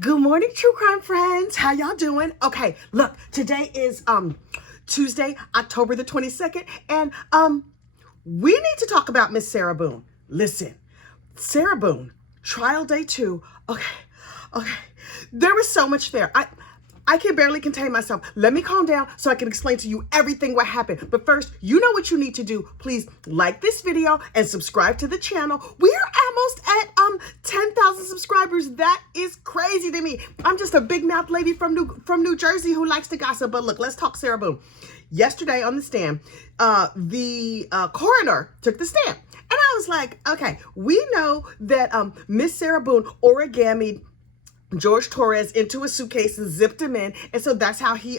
Good morning, true crime friends. How y'all doing? Okay, look, today is Tuesday, October the 22nd, and we need to talk about Miss Sarah Boone. Listen, Sarah Boone, trial day 2. Okay. There was so much there. I can barely contain myself. Let me calm down so I can explain to you everything what happened. But first, you know what you need to do. Please like this video and subscribe to the channel. We are almost at 10,000 subscribers. That is crazy to me. I'm just a big mouth lady from New Jersey who likes to gossip. But look, let's talk Sarah Boone. Yesterday on the stand, the coroner took the stand. And I was like, okay, we know that Miss Sarah Boone origamied George Torres into a suitcase and zipped him in. And so that's how he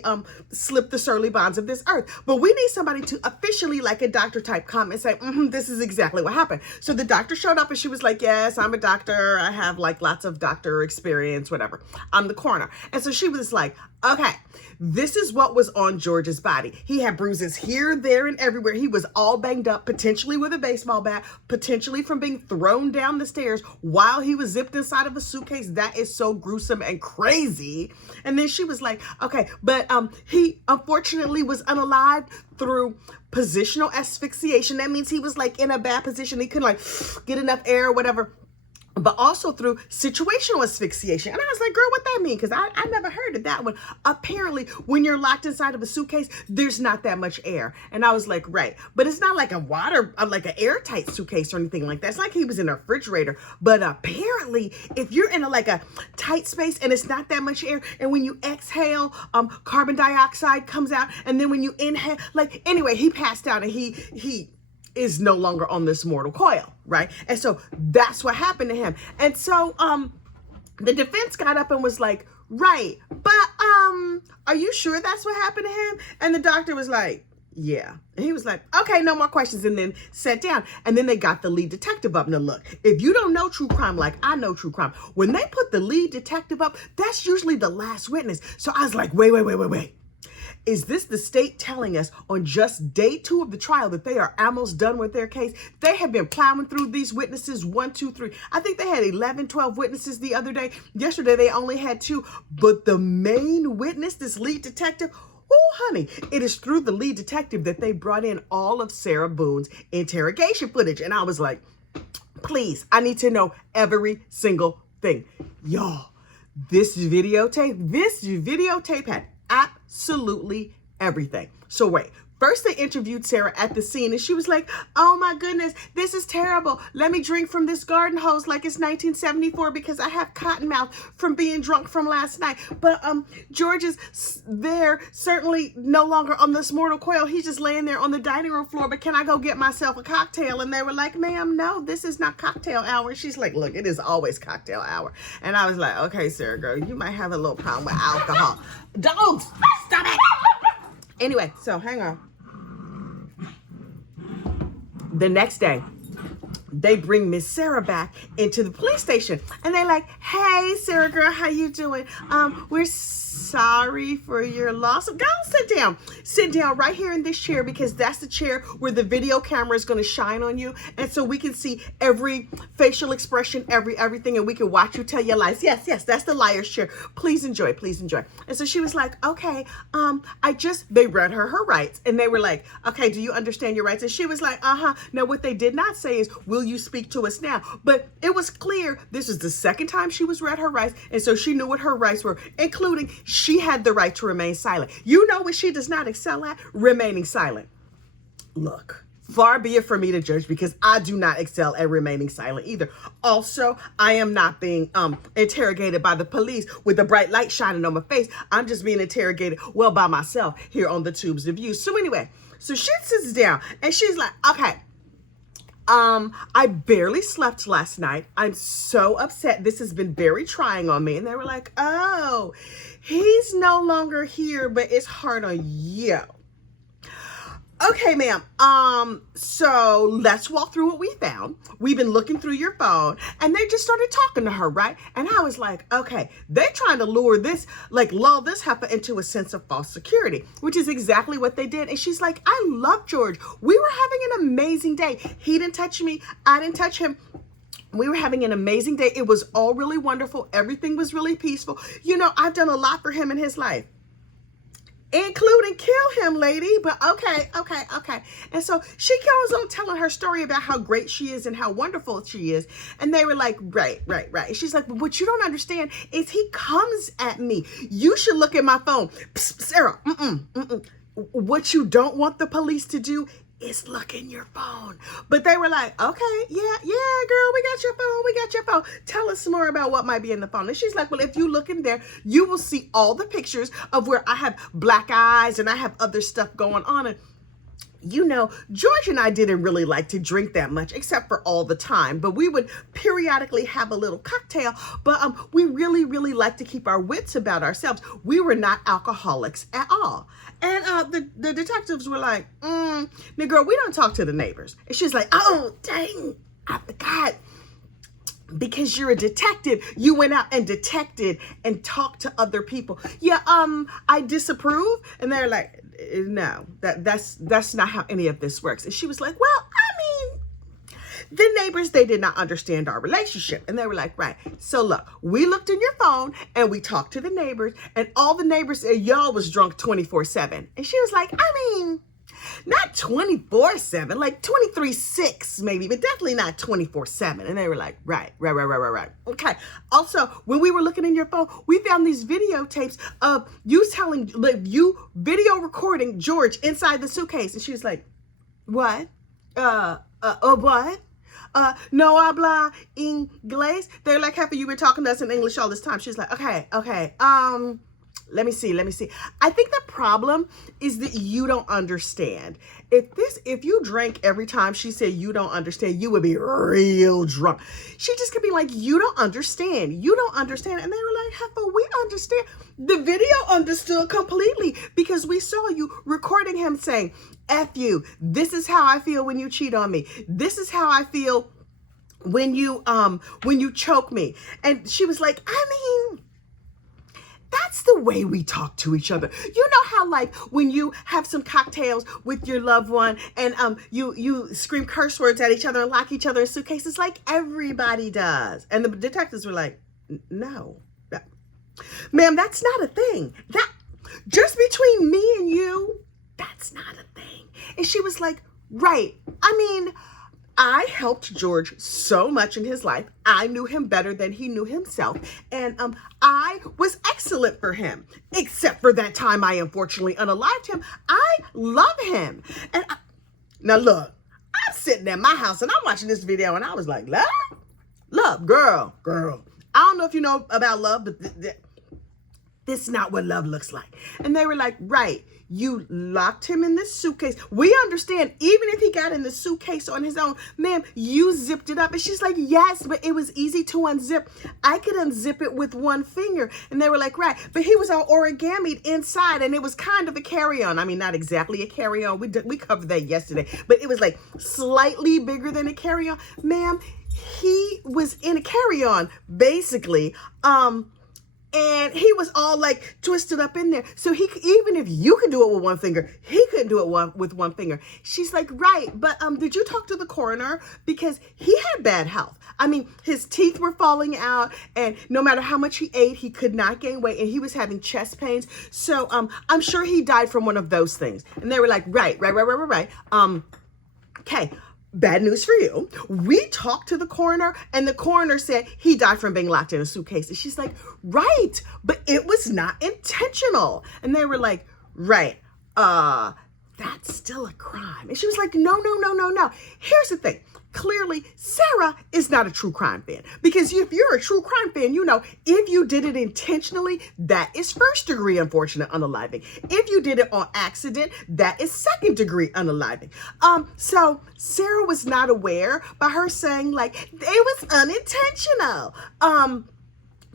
slipped the surly bonds of this earth. But we need somebody to officially, like a doctor type, come and say, this is exactly what happened. So the doctor showed up and she was like, yes, I'm a doctor. I have like lots of doctor experience, whatever. I'm the coroner. And so she was like, okay, this is what was on George's body. He had bruises here, there, and everywhere. He was all banged up, potentially with a baseball bat, potentially from being thrown down the stairs while he was zipped inside of a suitcase. That is so gruesome and crazy. And then she was like, okay, but he unfortunately was unalived through positional asphyxiation. That means he was like in a bad position. He couldn't like get enough air or whatever. But also through situational asphyxiation. And I was like, girl, what that mean? Because I never heard of that one. Apparently, when you're locked inside of a suitcase, there's not that much air. And I was like, right. But it's not like like an airtight suitcase or anything like that. It's like he was in a refrigerator. But apparently, if you're in like a tight space and it's not that much air, and when you exhale, carbon dioxide comes out. And then when you inhale, like, anyway, he passed out and he is no longer on this mortal coil, right? And so that's what happened to him. And so the defense got up and was like, right, but are you sure that's what happened to him? And the doctor was like, yeah. And he was like, okay, no more questions, and then sat down. And then they got the lead detective up. Now look, if you don't know true crime like I know true crime, when they put the lead detective up, that's usually the last witness. So I was like, wait. Is this the state telling us on just day 2 of the trial that they are almost done with their case? They have been plowing through these witnesses 1, 2, 3. I think they had 11, 12 witnesses the other day. Yesterday, they only had 2. But the main witness, this lead detective, oh, honey, it is through the lead detective that they brought in all of Sarah Boone's interrogation footage. And I was like, please, I need to know every single thing. Y'all, this videotape had absolutely everything. So wait, first they interviewed Sarah at the scene and she was like, oh my goodness, this is terrible. Let me drink from this garden hose like it's 1974 because I have cotton mouth from being drunk from last night. But George is there, certainly no longer on this mortal coil. He's just laying there on the dining room floor, but can I go get myself a cocktail? And they were like, ma'am, no, this is not cocktail hour. She's like, look, it is always cocktail hour. And I was like, okay, Sarah girl, you might have a little problem with alcohol. Dogs, stop it. Anyway, so hang on. The next day, they bring Miss Sarah back into the police station and they're like, hey, Sarah girl, how you doing? We're sorry for your loss. Go sit down right here in this chair because that's the chair where the video camera is going to shine on you. And so we can see every facial expression, everything, and we can watch you tell your lies. Yes, that's the liar's chair. Please enjoy. And so she was like, okay, they read her rights and they were like, okay, do you understand your rights? And she was like, Now what they did not say is, will you speak to us now? But it was clear this is the second time she was read her rights. And so she knew what her rights were, including she had the right to remain silent. You know what she does not excel at? Remaining silent. Look, far be it for me to judge because I do not excel at remaining silent either. Also, I am not being interrogated by the police with a bright light shining on my face. I'm just being interrogated by myself here on the tubes of view. So anyway, so she sits down and she's like, okay, I barely slept last night. I'm so upset. This has been very trying on me. And they were like, oh, he's no longer here, but it's hard on you. Okay, ma'am. So let's walk through what we found. We've been looking through your phone and they just started talking to her, right? And I was like, okay, they're trying to lull this heifer into a sense of false security, which is exactly what they did. And she's like, I love George. We were having an amazing day. He didn't touch me. I didn't touch him. We were having an amazing day. It was all really wonderful. Everything was really peaceful. You know, I've done a lot for him in his life, including kill him, lady. But okay. And so she goes on telling her story about how great she is and how wonderful she is. And they were like, right. And she's like, but what you don't understand is he comes at me. You should look at my phone. Psst, Sarah, What you don't want the police to do is look in your phone. But they were like, okay, yeah, girl, we got your phone. Tell us some more about what might be in the phone. And she's like, well, if you look in there, you will see all the pictures of where I have black eyes and I have other stuff going on. And you know, George and I didn't really like to drink that much, except for all the time. But we would periodically have a little cocktail. But we really, really like to keep our wits about ourselves. We were not alcoholics at all. And the detectives were like, now, girl, we don't talk to the neighbors. And she's like, oh, dang, I forgot. Because you're a detective, you went out and detected and talked to other people. Yeah, I disapprove. And they're like, no, that's not how any of this works. And she was like, well, I mean, the neighbors, they did not understand our relationship. And they were like, right. So look, we looked in your phone and we talked to the neighbors, and all the neighbors said y'all was drunk 24/7. And she was like, I mean, not 24/7, like 23/6 maybe, but definitely not 24/7. And they were like, right. Okay. Also, when we were looking in your phone, we found these videotapes of you video recording George inside the suitcase. And she was like, what? What? No habla inglés. They're like, Heifer, you've been talking to us in English all this time. She's like, okay. Let me see. I think the problem is that you don't understand. If you drank every time she said you don't understand, you would be real drunk. She just could be like, you don't understand. And they were like, Heifer, we understand. The video understood completely because we saw you recording him saying, F you. This is how I feel when you cheat on me. This is how I feel when you choke me. And she was like, I mean, that's the way we talk to each other. You know how, like, when you have some cocktails with your loved one and you scream curse words at each other and lock each other in suitcases like everybody does. And the detectives were like, no, ma'am, that's not a thing. That just between me and you, that's not a thing. And she was like, right. I mean, I helped George so much in his life. I knew him better than he knew himself. And I was excellent for him, except for that time I unfortunately unalived him. I love him. And now look, I'm sitting at my house and I'm watching this video and I was like, love, girl. I don't know if you know about love, but this is not what love looks like. And they were like, right. You locked him in this suitcase. We understand, even if he got in the suitcase on his own, ma'am, you zipped it up. And she's like, yes, but it was easy to unzip. I could unzip it with one finger. And they were like, right. But he was all origamied inside, and it was kind of a carry-on. I mean, not exactly a carry-on. We covered that yesterday. But it was like slightly bigger than a carry-on. Ma'am, he was in a carry-on, basically. And he was all like twisted up in there. So even if you could do it with one finger, he couldn't do it with one finger. She's like, right. But did you talk to the coroner? Because he had bad health. I mean, his teeth were falling out, and no matter how much he ate, he could not gain weight, and he was having chest pains. So I'm sure he died from one of those things. And they were like, right. Okay. Bad news for you. We talked to the coroner, and the coroner said he died from being locked in a suitcase. And she's like, right, but it was not intentional. And they were like, right, that's still a crime. And she was like, no. Here's the thing. Clearly, Sarah is not a true crime fan, because if you're a true crime fan, you know, if you did it intentionally, that is first degree unfortunate unaliving. If you did it on accident, that is second degree unaliving. So Sarah was not aware by her saying like, it was unintentional.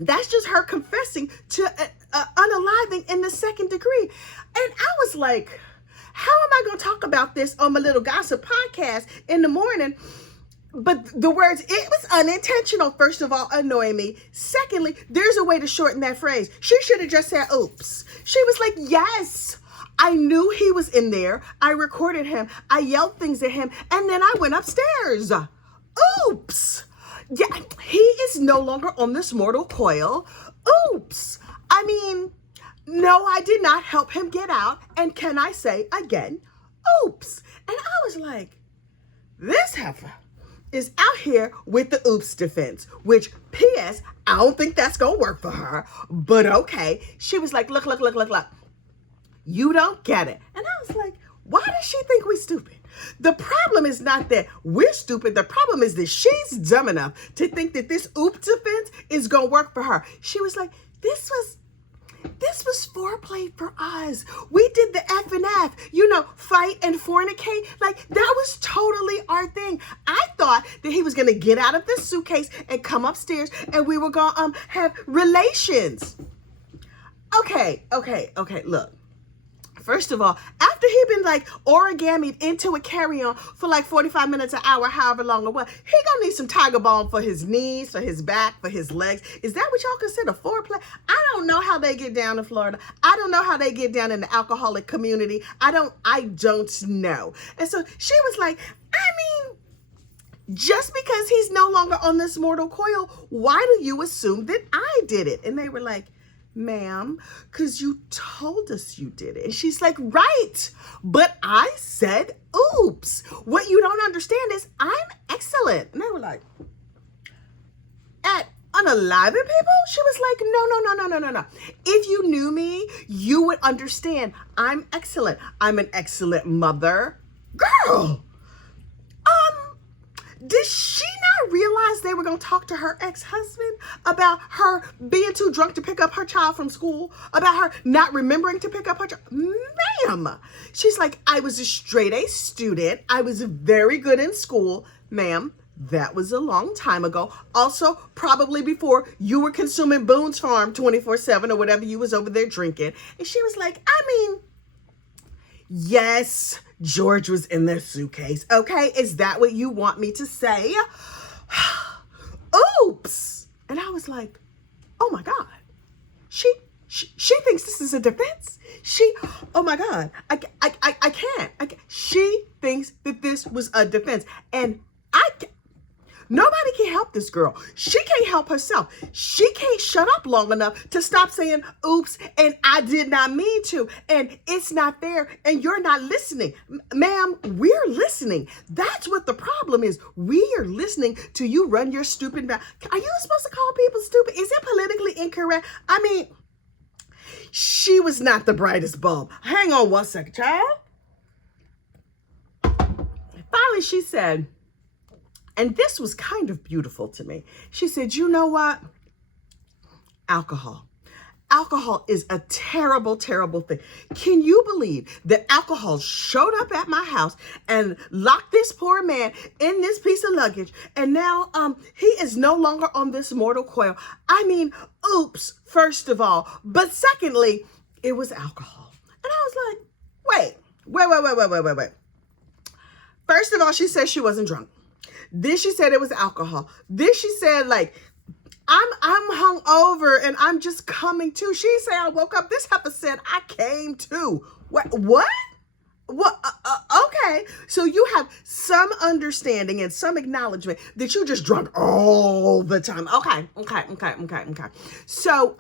That's just her confessing to unaliving in the second degree. And I was like, how am I going to talk about this on my little gossip podcast in the morning? But the words, it was unintentional, first of all, annoy me. Secondly, there's a way to shorten that phrase. She should have just said, oops. She was like, yes, I knew he was in there. I recorded him. I yelled things at him. And then I went upstairs. Oops. Yeah, he is no longer on this mortal coil. Oops. I mean, no, I did not help him get out. And can I say again, oops. And I was like, this heifer is out here with the oops defense, which, P.S., I don't think that's going to work for her, but okay. She was like, look. You don't get it. And I was like, why does she think we stupid? The problem is not that we're stupid. The problem is that she's dumb enough to think that this oops defense is going to work for her. She was like, this was foreplay for us. We did the F and F, fight and fornicate. Like, that was totally our thing. I thought that he was going to get out of this suitcase and come upstairs and we were going to have relations. Okay, look. First of all, after he'd been like origamied into a carry-on for like 45 minutes, an hour, however long it was, he gonna need some tiger balm for his knees, for his back, for his legs. Is that what y'all consider foreplay? I don't know how they get down in Florida. I don't know how they get down in the alcoholic community. I don't know. And so she was like, I mean, just because he's no longer on this mortal coil, why do you assume that I did it? And they were like, ma'am, because you told us you did it. And she's like, right, but I said, oops. What you don't understand is I'm excellent. And they were like, at unaliving people? She was like, no. If you knew me, you would understand I'm excellent. I'm an excellent mother. Girl, did she not realize they were going to talk to her ex-husband about her being too drunk to pick up her child from school? About her not remembering to pick up her child? Ma'am. She's like, I was a straight A student. I was very good in school. Ma'am, that was a long time ago. Also, probably before you were consuming Boone's Farm 24/7 or whatever you was over there drinking. And she was like, I mean, yes, George was in their suitcase. Okay, is that what you want me to say? Oops. And I was like, oh my God. She thinks this is a defense. Oh my God. I can't. She thinks that this was a defense. And nobody can help this girl. She can't help herself. She can't shut up long enough to stop saying, oops, and I did not mean to, and it's not there, and you're not listening. Ma'am, we're listening. That's what the problem is. We are listening to you run your stupid mouth. Are you supposed to call people stupid? Is it politically incorrect? I mean, she was not the brightest bulb. Hang on one second, child. Finally, she said, and this was kind of beautiful to me. She said, you know what? Alcohol. Alcohol is a terrible, terrible thing. Can you believe that alcohol showed up at my house and locked this poor man in this piece of luggage? And now he is no longer on this mortal coil. I mean, oops, first of all. But secondly, it was alcohol. And I was like, wait. First of all, she said she wasn't drunk. Then she said it was alcohol. Then she said, like, I'm hungover and I'm just coming to. She didn't say I woke up. This heifer said I came to. What? Okay. So you have some understanding and some acknowledgement that you just drunk all the time. Okay. So,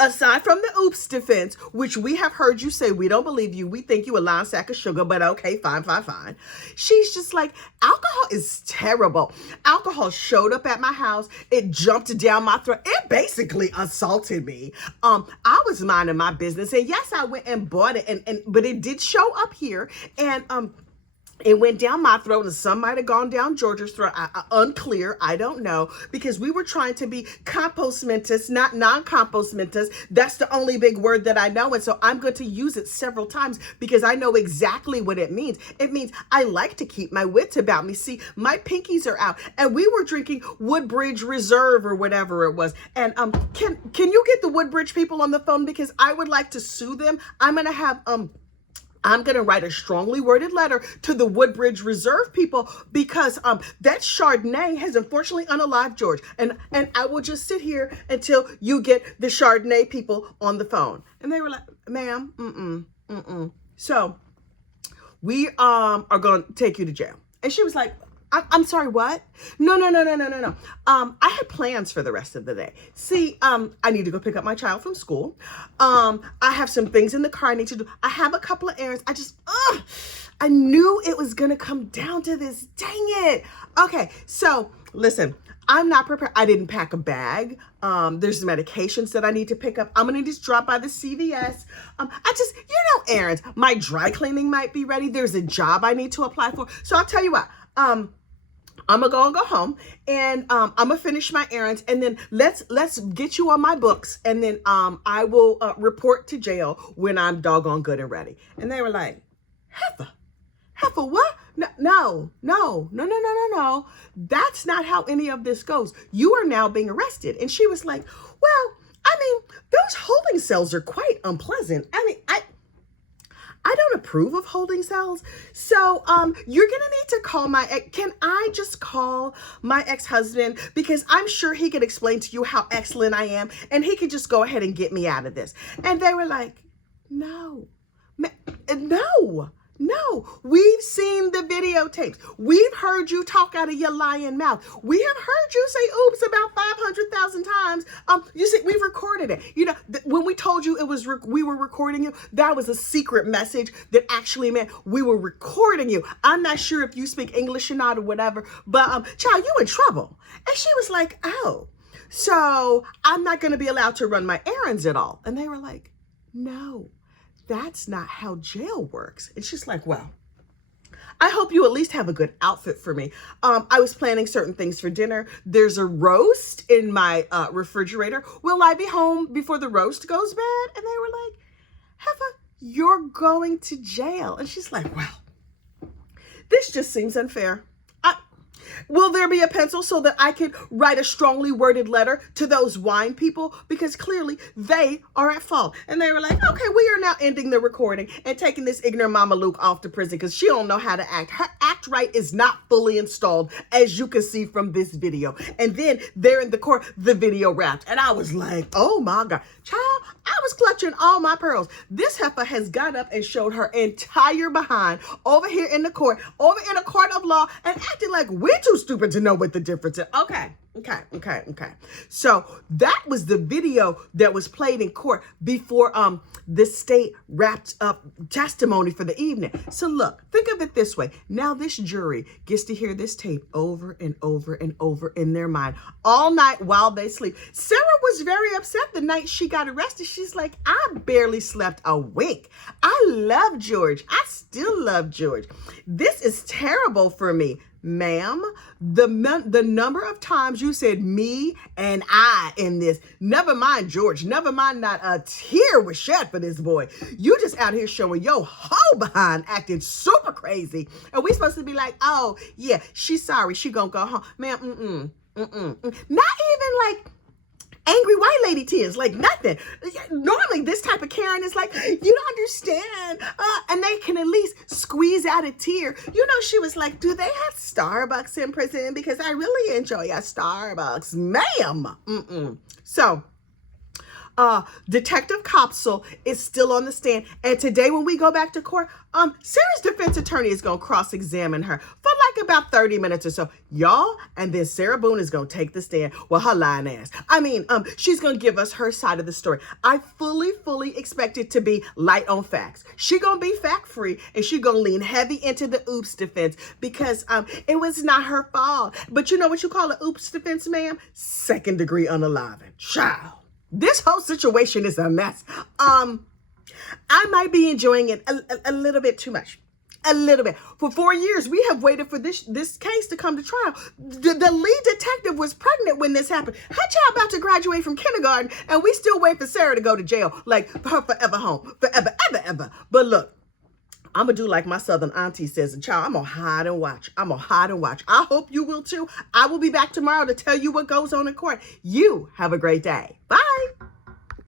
aside from the oops defense, which we have heard you say, we don't believe you. We think you a lying sack of sugar, but okay, fine. She's just like, alcohol is terrible. Alcohol showed up at my house. It jumped down my throat. It basically assaulted me. I was minding my business. And yes, I went and bought it, but it did show up here. And, it went down my throat, and some might have gone down Georgia's throat. Unclear. I don't know, because we were trying to be compost mentis, not non-compost mentis. That's the only big word that I know, and so I'm going to use it several times because I know exactly what it means. It means I like to keep my wits about me. See, my pinkies are out, and we were drinking Woodbridge Reserve or whatever it was. And can you get the Woodbridge people on the phone, because I would like to sue them. I'm going to write a strongly worded letter to the Woodbridge Reserve people, because that Chardonnay has unfortunately unalived George. And I will just sit here until you get the Chardonnay people on the phone. And they were like, ma'am, So we are going to take you to jail. And she was like, I'm sorry, what? No. I had plans for the rest of the day. See, I need to go pick up my child from school. I have some things in the car I need to do. I have a couple of errands. I knew it was going to come down to this. Dang it. Okay, so listen, I'm not prepared. I didn't pack a bag. There's medications that I need to pick up. I'm going to just drop by the CVS. Errands. My dry cleaning might be ready. There's a job I need to apply for. So I'll tell you what, I'm gonna go home and I'm gonna finish my errands, and then let's get you on my books, and then I will report to jail when I'm doggone good and ready. And they were like, Heifer, what? No. That's not how any of this goes. You are now being arrested. And she was like, well, those holding cells are quite unpleasant. I don't approve of holding cells. So you're going to need to call can I just call my ex-husband? Because I'm sure he could explain to you how excellent I am, and he could just go ahead and get me out of this. And they were like, no, we've seen the videotapes. We've heard you talk out of your lying mouth. We have heard you say oops about 500,000 times. You see, we've recorded it. You know, when we told you we were recording you, that was a secret message that actually meant we were recording you. I'm not sure if you speak English or not or whatever, but child, you in trouble. And she was like, oh, so I'm not going to be allowed to run my errands at all. And they were like, no. That's not how jail works. And she's like, well, I hope you at least have a good outfit for me. I was planning certain things for dinner. There's a roast in my refrigerator. Will I be home before the roast goes bad? And they were like, Heifer, you're going to jail. And she's like, well, this just seems unfair. Will there be a pencil so that I could write a strongly worded letter to those wine people? Because clearly they are at fault. And they were like, okay, we are now ending the recording and taking this ignorant Mama Luke off to prison because she don't know how to act. Her act right is not fully installed, as you can see from this video. And then there in the court, the video wrapped. And I was like, oh my God. Child, I was clutching all my pearls. This heifer has got up and showed her entire behind over here in the court, over in a court of law, and acting like we're too stupid to know what the difference is. Okay. So that was the video that was played in court before the state wrapped up testimony for the evening. So look, think of it this way. Now this jury gets to hear this tape over and over and over in their mind all night while they sleep. Sarah was very upset the night she got arrested. She's like, I barely slept a wink. I love George. I still love George. This is terrible for me. Ma'am, the number of times you said me and I in this, never mind George, never mind not a tear was shed for this boy. You just out here showing your whole behind acting super crazy. And we supposed to be like, oh yeah, she's sorry, she gonna go home. Ma'am, not even like angry white lady tears, like nothing. Normally this type of Karen is like, you don't understand. And they can at least squeeze out a tear. You know, she was like, do they have Starbucks in prison? Because I really enjoy a Starbucks, ma'am. So, Detective Copsel is still on the stand. And today when we go back to court, Sarah's defense attorney is going to cross-examine her for like about 30 minutes or so. Y'all, and then Sarah Boone is going to take the stand with her lying ass. She's going to give us her side of the story. I fully expect it to be light on facts. She going to be fact-free, and she going to lean heavy into the oops defense because it was not her fault. But you know what you call an oops defense, ma'am? Second-degree unaliving. Child. This whole situation is a mess. I might be enjoying it a little bit too much. A little bit. For 4 years, we have waited for this case to come to trial. The lead detective was pregnant when this happened. Her child about to graduate from kindergarten, and we still wait for Sarah to go to jail. Like, her forever home. Forever, ever. But look, I'm going to do like my southern auntie says, and child, I'm going to hide and watch. I hope you will too. I will be back tomorrow to tell you what goes on in court. You have a great day. Bye.